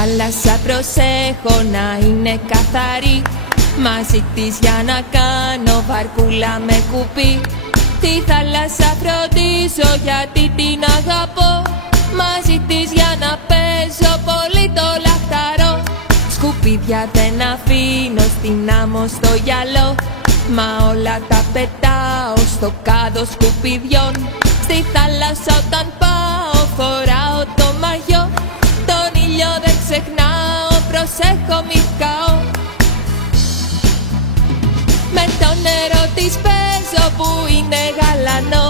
θάλασσα προσέχω να είναι καθαρή, μαζί της για να κάνω βαρκούλα με κουπί. Τη θάλασσα φροντίζω γιατί την αγαπώ, μαζί της για να παίζω πολύ το λαχταρό. Σκουπίδια δεν αφήνω στην άμμο στο γυαλό, μα όλα τα πετάω στο κάδο σκουπιδιών. Στη θάλασσα όταν πάω φοράω το μαγιό, τον ήλιο δεν ξεχνάω, προσέχω μη καώ. Με το νερό της παίζω που είναι γαλανό,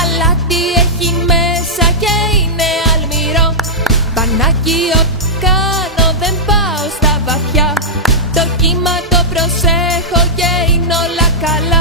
αλλά τι έχει μέσα και είναι αλμυρό. Πανάκι ό,τι κάνω δεν πάω στα βαθιά, το κύμα το προσέχω και είναι όλα καλά.